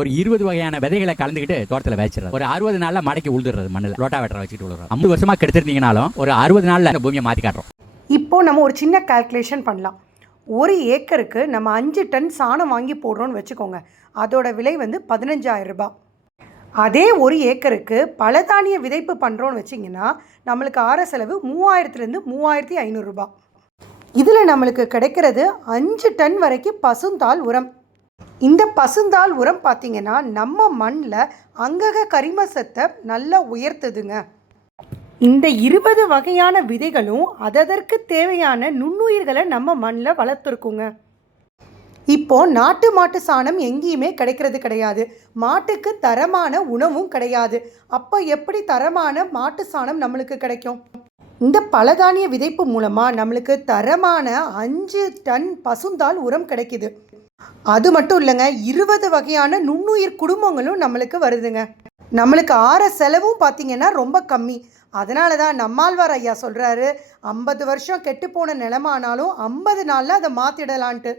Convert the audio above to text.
ஒரு 20 வகையான விதைகளை கலந்துக்கிட்டு தோட்டத்தில் வச்சிருது. ஒரு 60 நாள்ல மடக்கி உழுதுறது மண்ணில் ரோட்டாவேட்டரை வச்சுட்டு உழுறோம். 50 வருஷமா கெடுத்திருந்தீங்கனாலும் ஒரு 60 நாள்ல அந்த பூமியை மாற்றி காட்டுறோம். இப்போ நம்ம ஒரு சின்ன கால்குலேஷன் பண்ணலாம். ஒரு ஏக்கருக்கு நம்ம 5 டன் சாணம் வாங்கி போடுறோன்னு வச்சுக்கோங்க. அதோட விலை வந்து 15,000 ரூபாய். அதே ஒரு ஏக்கருக்கு பலதானிய விதைப்பு பண்ணுறோன்னு வச்சிங்கன்னா நம்மளுக்கு ஆற செலவு 3000லேருந்து 3500 ரூபாய். இதில் நம்மளுக்கு கிடைக்கிறது 5 டன் வரைக்கும் பசுந்தாள் உரம். இந்த பசுந்தாள் உரம் பார்த்திங்கன்னா நம்ம மண்ணில் அங்கக கரிம சத்தை நல்லா உயர்த்துதுங்க. இந்த 20 வகையான விதைகளும் அதற்கு தேவையான நுண்ணுயிர்களை நம்ம மண்ணில் வளர்த்துருக்குங்க. இப்போ நாட்டு மாட்டு சாணம் எங்கேயுமே கிடைக்கிறது கிடையாது. மாட்டுக்கு தரமான உணவும் கிடையாது. அப்போ எப்படி தரமான மாட்டு சாணம் நம்மளுக்கு கிடைக்கும்? இந்த பலதானிய விதைப்பு மூலமாக நம்மளுக்கு தரமான 5 டன் பசுந்தாள் உரம் கிடைக்குது. அது மட்டும் இல்லைங்க, 20 வகையான நுண்ணுயிர் குடும்பங்களும் நம்மளுக்கு வருதுங்க. நம்மளுக்கு ஆற செலவும் பார்த்திங்கன்னா ரொம்ப கம்மி. அதனால தான் நம்மாழ்வார் ஐயா சொல்கிறாரு, 50 வருஷம் கெட்டுப்போன நிலமானாலும் 50 நாளில் அதை மாற்றிடலான்ட்டு.